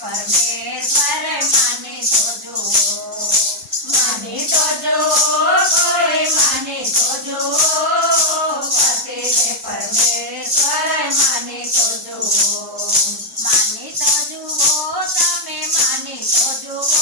परमेश्वर माने तो जो, माने तो जो कोई माने तो जो कहते हैं परमेश्वर माने तो जो माने तो जो तमें माने तो जो।